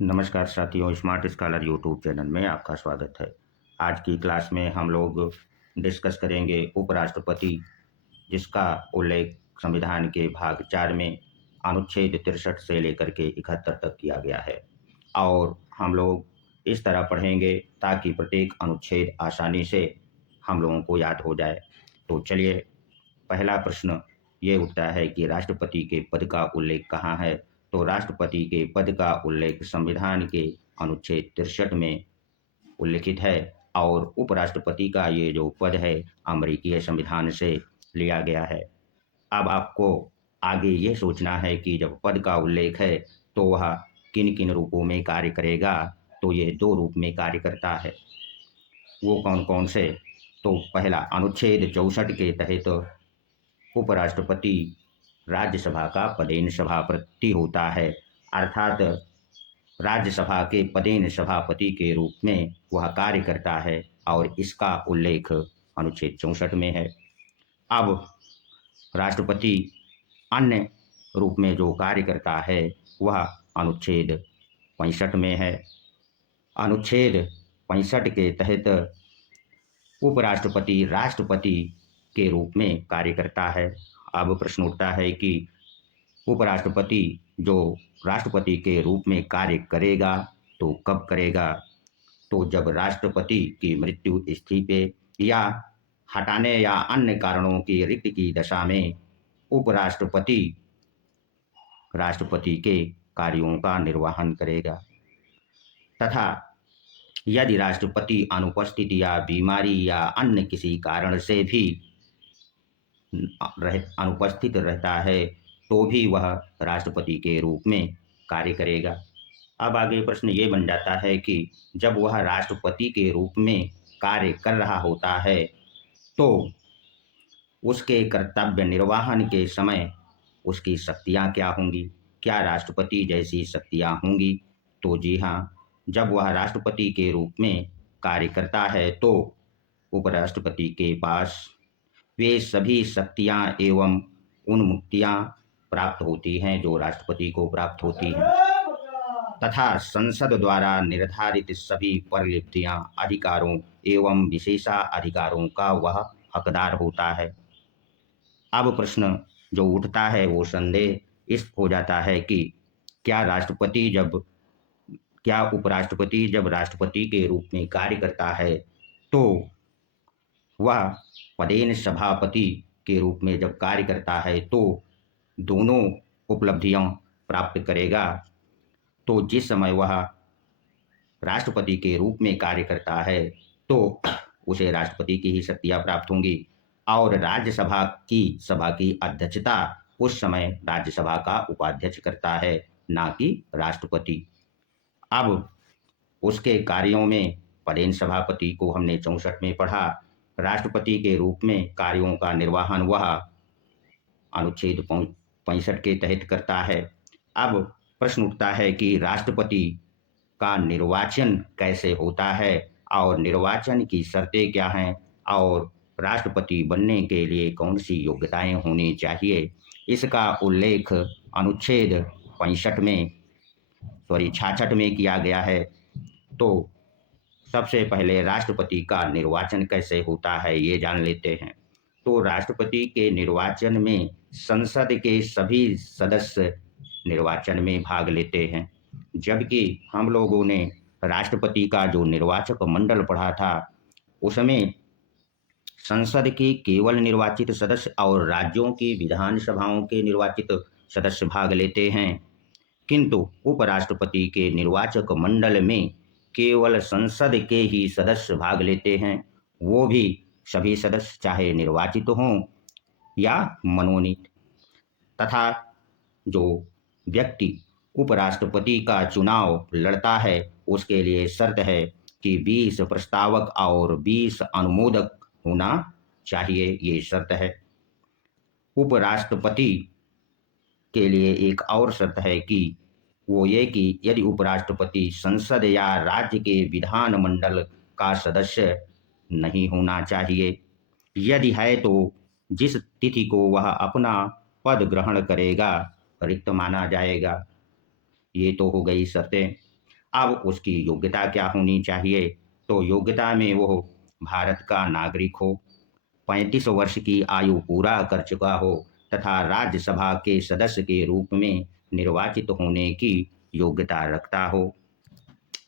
नमस्कार साथियों, smart scholar YouTube channel में आपका स्वागत है। आज की क्लास में हम लोग डिस्कस करेंगे उपराष्ट्रपति, जिसका उल्लेख संविधान के भाग 4 में अनुच्छेद 63 से लेकर के 71 तक किया गया है। और हम लोग इस तरह पढ़ेंगे ताकि प्रत्येक अनुच्छेद आसानी से हम लोगों को याद हो जाए। तो चलिए, पहला प्रश्न ये उठता है कि राष्ट्रपति के पद का उल्लेख कहाँ है। तो राष्ट्रपति के पद का उल्लेख संविधान के अनुच्छेद 63 में उल्लिखित है। और उपराष्ट्रपति का ये जो पद है अमेरिकी संविधान से लिया गया है। अब आपको आगे ये सोचना है कि जब पद का उल्लेख है तो वह किन किन रूपों में कार्य करेगा। तो ये दो रूप में कार्य करता है। वो कौन कौन से? तो पहला, अनुच्छेद 64 के तहत उपराष्ट्रपति राज्यसभा का पदेन सभापति होता है, अर्थात राज्यसभा के पदेन सभापति के रूप में वह कार्य करता है और इसका उल्लेख अनुच्छेद 64 में है। अब राष्ट्रपति अन्य रूप में जो कार्य करता है वह अनुच्छेद 65 में है। अनुच्छेद 65 के तहत उपराष्ट्रपति राष्ट्रपति के रूप में कार्य करता है। अब प्रश्न उठता है कि उपराष्ट्रपति जो राष्ट्रपति के रूप में कार्य करेगा तो कब करेगा? तो जब राष्ट्रपति की मृत्यु, इस्तीफे या हटाने या अन्य कारणों की रिक्त की दशा में उपराष्ट्रपति राष्ट्रपति के कार्यों का निर्वहन करेगा, तथा यदि राष्ट्रपति अनुपस्थित या बीमारी या अन्य किसी कारण से भी अनुपस्थित रहता है तो भी वह राष्ट्रपति के रूप में कार्य करेगा। अब आगे प्रश्न ये बन जाता है कि जब वह राष्ट्रपति के रूप में कार्य कर रहा होता है तो उसके कर्तव्य निर्वहन के समय उसकी शक्तियां क्या होंगी? क्या राष्ट्रपति जैसी शक्तियां होंगी? तो जी हाँ, जब वह राष्ट्रपति के रूप में कार्य करता है तो उपराष्ट्रपति के पास वे सभी शक्तियां एवं उन मुक्तियां प्राप्त होती हैं जो राष्ट्रपति को प्राप्त होती हैं, तथा संसद द्वारा निर्धारित सभी परिलब्धियां, अधिकारों एवं विशेषाधिकारों का वह हकदार होता है। अब प्रश्न जो उठता है वो संदेह इस हो जाता है कि क्या राष्ट्रपति जब क्या उपराष्ट्रपति जब राष्ट्रपति के रूप में कार्य करता है तो वह पदेन सभापति के रूप में जब कार्य करता है तो दोनों उपलब्धियां प्राप्त करेगा। तो जिस समय वह राष्ट्रपति के रूप में कार्य करता है तो उसे राष्ट्रपति की ही शक्तियां प्राप्त होंगी और राज्यसभा की सभा की अध्यक्षता उस समय राज्यसभा का उपाध्यक्ष करता है, ना कि राष्ट्रपति। अब उसके कार्यों में पदेन सभापति को हमने 64 में पढ़ा। राष्ट्रपति के रूप में कार्यों का निर्वहन वह अनुच्छेद 65 के तहत करता है। अब प्रश्न उठता है कि राष्ट्रपति का निर्वाचन कैसे होता है और निर्वाचन की शर्तें क्या हैं और राष्ट्रपति बनने के लिए कौन सी योग्यताएं होनी चाहिए। इसका उल्लेख अनुच्छेद 65 में 66 में किया गया है। तो सबसे पहले राष्ट्रपति का निर्वाचन कैसे होता है ये जान लेते हैं। तो राष्ट्रपति के निर्वाचन में संसद के सभी सदस्य निर्वाचन में भाग लेते हैं, जबकि हम लोगों ने राष्ट्रपति का जो निर्वाचक मंडल पढ़ा था उसमें संसद के केवल निर्वाचित सदस्य और राज्यों की विधानसभाओं के निर्वाचित सदस्य भाग लेते हैं, किंतु उपराष्ट्रपति के निर्वाचक मंडल में केवल संसद के ही सदस्य भाग लेते हैं। वो भी सभी सदस्य चाहे निर्वाचित हों या मनोनीत, तथा जो व्यक्ति उपराष्ट्रपति का चुनाव लड़ता है उसके लिए शर्त है कि 20 प्रस्तावक और 20 अनुमोदक होना चाहिए। ये शर्त है। उपराष्ट्रपति के लिए एक और शर्त है कि वो ये कि यदि उपराष्ट्रपति संसद या राज्य के विधानमंडल का सदस्य नहीं होना चाहिए। यदि है तो जिस तिथि को वह अपना पद ग्रहण करेगा रिक्त माना जाएगा। ये तो हो गई शर्तें। अब उसकी योग्यता क्या होनी चाहिए? तो योग्यता में वो भारत का नागरिक हो, 35 वर्ष की आयु पूरा कर चुका हो तथा राज्यसभा के सदस्य के रूप में निर्वाचित होने की योग्यता रखता हो।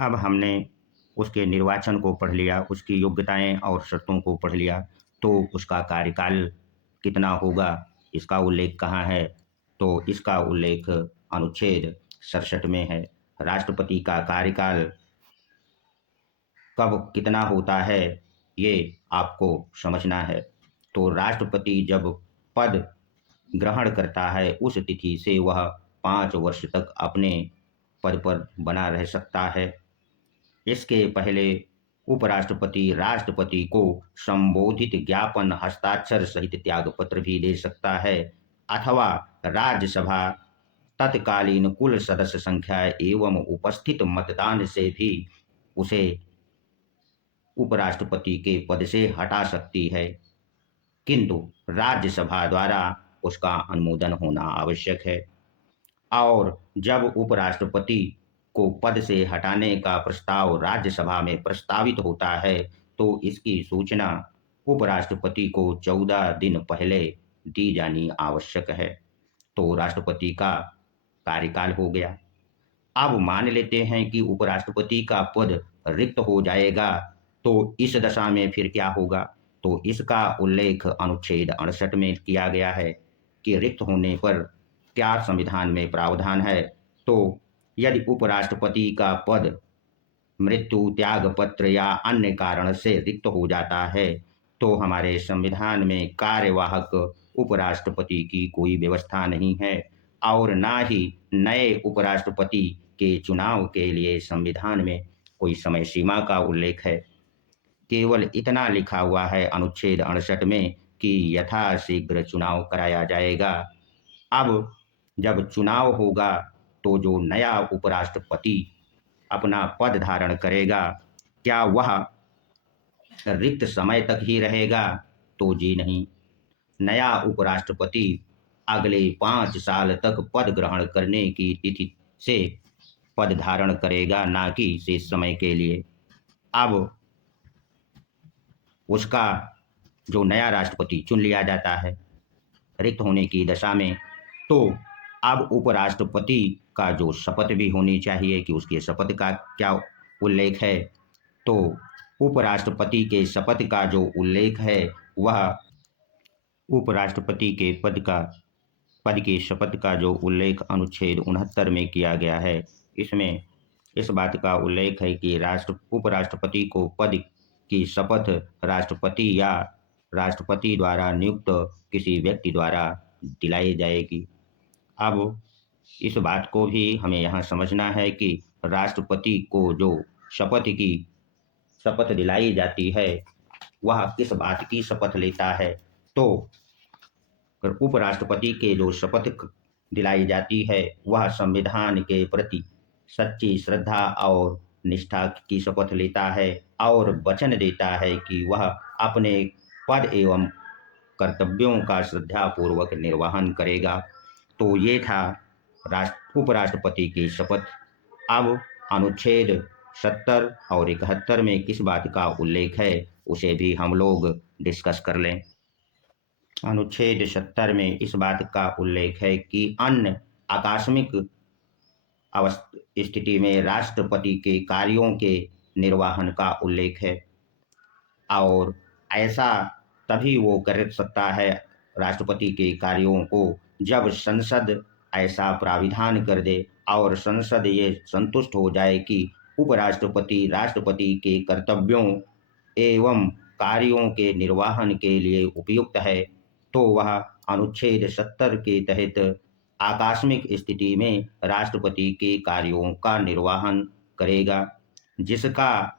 अब हमने उसके निर्वाचन को पढ़ लिया, उसकी योग्यताएं और शर्तों को पढ़ लिया, तो उसका कार्यकाल कितना होगा, इसका उल्लेख कहाँ है? तो इसका उल्लेख अनुच्छेद 67 में है। राष्ट्रपति का कार्यकाल कब कितना होता है, ये आपको समझना है। तो राष्ट्रपति जब पद ग्रहण करता है उस तिथि से वह 5 वर्ष तक अपने पद पर बना रह सकता है। इसके पहले उपराष्ट्रपति राष्ट्रपति को संबोधित ज्ञापन हस्ताक्षर सहित त्यागपत्र भी दे सकता है, अथवा राज्यसभा तत्कालीन कुल सदस्य संख्या एवं उपस्थित मतदान से भी उसे उपराष्ट्रपति के पद से हटा सकती है, किंतु राज्यसभा द्वारा उसका अनुमोदन होना आवश्यक है। और जब उपराष्ट्रपति को पद से हटाने का प्रस्ताव राज्यसभा में प्रस्तावित होता है, तो इसकी सूचना उपराष्ट्रपति को 14 दिन पहले दी जानी आवश्यक है। तो राष्ट्रपति का कार्यकाल हो गया। अब मान लेते हैं कि उपराष्ट्रपति का पद रिक्त हो जाएगा, तो इस दशा में फिर क्या होगा? तो इसका उल्लेख अनुच्छेद 68 में किया गया है कि रिक्त होने पर क्या संविधान में प्रावधान है। तो यदि उपराष्ट्रपति का पद मृत्यु, त्याग पत्र या अन्य कारण से रिक्त हो जाता है, तो हमारे संविधान में कार्यवाहक उपराष्ट्रपति की कोई व्यवस्था नहीं है और ना ही नए उपराष्ट्रपति के चुनाव के लिए संविधान में कोई समय सीमा का उल्लेख है। केवल इतना लिखा हुआ है अनुच्छेद 68 में कि यथाशीघ्र चुनाव कराया जाएगा। अब जब चुनाव होगा तो जो नया उपराष्ट्रपति अपना पद धारण करेगा, क्या वह रिक्त समय तक ही रहेगा? तो जी नहीं। नया उपराष्ट्रपति अगले 5 साल तक पद ग्रहण करने की तिथि से पद धारण करेगा, ना कि शेष समय के लिए। अब उसका जो नया राष्ट्रपति चुन लिया जाता है रिक्त होने की दशा में, तो अब उपराष्ट्रपति का जो शपथ भी होनी चाहिए कि उसके शपथ का क्या उल्लेख है। तो उपराष्ट्रपति के शपथ का जो उल्लेख है वह उपराष्ट्रपति के पद की शपथ का जो उल्लेख अनुच्छेद 69 में किया गया है, इसमें इस बात का उल्लेख है कि उपराष्ट्रपति को पद की शपथ राष्ट्रपति या राष्ट्रपति द्वारा नियुक्त किसी व्यक्ति द्वारा दिलाई जाएगी। अब इस बात को भी हमें यहाँ समझना है कि राष्ट्रपति को जो शपथ दिलाई जाती है, वह किस बात की शपथ लेता है। तो उपराष्ट्रपति के जो शपथ दिलाई जाती है वह संविधान के प्रति सच्ची श्रद्धा और निष्ठा की शपथ लेता है और वचन देता है कि वह अपने पद एवं कर्तव्यों का श्रद्धापूर्वक निर्वहन करेगा। तो ये था उपराष्ट्रपति की शपथ। अब अनुच्छेद 70 और 71 में किस बात का उल्लेख है उसे भी हम लोग डिस्कस कर लें। अनुच्छेद 70 में इस बात का उल्लेख है कि अन्य आकस्मिक स्थिति में राष्ट्रपति के कार्यों के निर्वहन का उल्लेख है और ऐसा तभी वो कर सकता है राष्ट्रपति के कार्यों को जब संसद ऐसा प्राविधान कर दे और संसद ये संतुष्ट हो जाए कि उपराष्ट्रपति राष्ट्रपति के कर्तव्यों एवं कार्यों के निर्वहन के लिए उपयुक्त है, तो वह अनुच्छेद 70 के तहत आकस्मिक स्थिति में राष्ट्रपति के कार्यों का निर्वहन करेगा, जिसका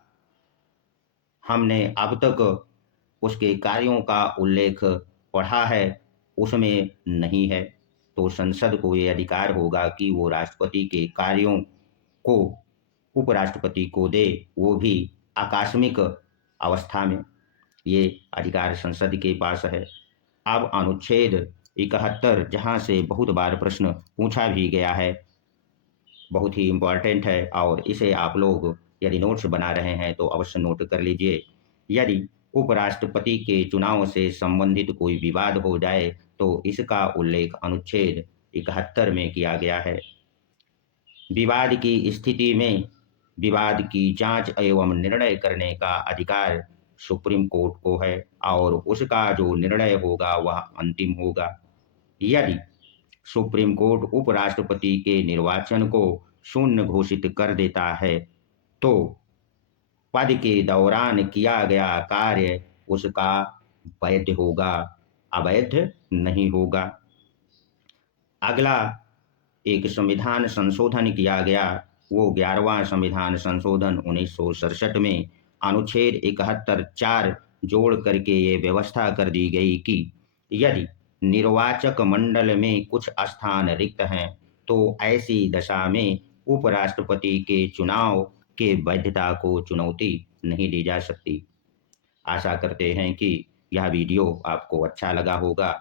हमने अब तक उसके कार्यों का उल्लेख पढ़ा है उसमें नहीं है। तो संसद को ये अधिकार होगा कि वो राष्ट्रपति के कार्यों को उपराष्ट्रपति को दे, वो भी आकस्मिक अवस्था में। ये अधिकार संसद के पास है। अब अनुच्छेद 71 जहां से बहुत बार प्रश्न पूछा भी गया है, बहुत ही इम्पोर्टेंट है और इसे आप लोग यदि नोट्स बना रहे हैं तो अवश्य नोट कर लीजिए। यदि उपराष्ट्रपति के चुनाव से संबंधित कोई विवाद हो जाए तो इसका उल्लेख अनुच्छेद 71 में किया गया है। विवाद की स्थिति में विवाद की जांच एवं निर्णय करने का अधिकार सुप्रीम कोर्ट को है और उसका जो निर्णय होगा वह अंतिम होगा। यदि सुप्रीम कोर्ट उपराष्ट्रपति के निर्वाचन को शून्य घोषित कर देता है तो पद के दौरान किया गया कार्य उसका वैध होगा, अवैध नहीं होगा। अगला एक संविधान संशोधन किया गया, वो 11वां संविधान संशोधन 1967 में अनुच्छेद 71(4) जोड़ करके ये व्यवस्था कर दी गई कि यदि निर्वाचक मंडल में कुछ स्थान रिक्त हैं तो ऐसी दशा में उपराष्ट्रपति के चुनाव के वैधता को चुनौती नहीं दी जा सकती। आशा करते हैं कि यह वीडियो आपको अच्छा लगा होगा।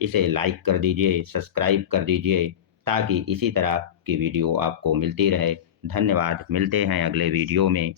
इसे लाइक कर दीजिए, सब्सक्राइब कर दीजिए ताकि इसी तरह की वीडियो आपको मिलती रहे। धन्यवाद, मिलते हैं अगले वीडियो में।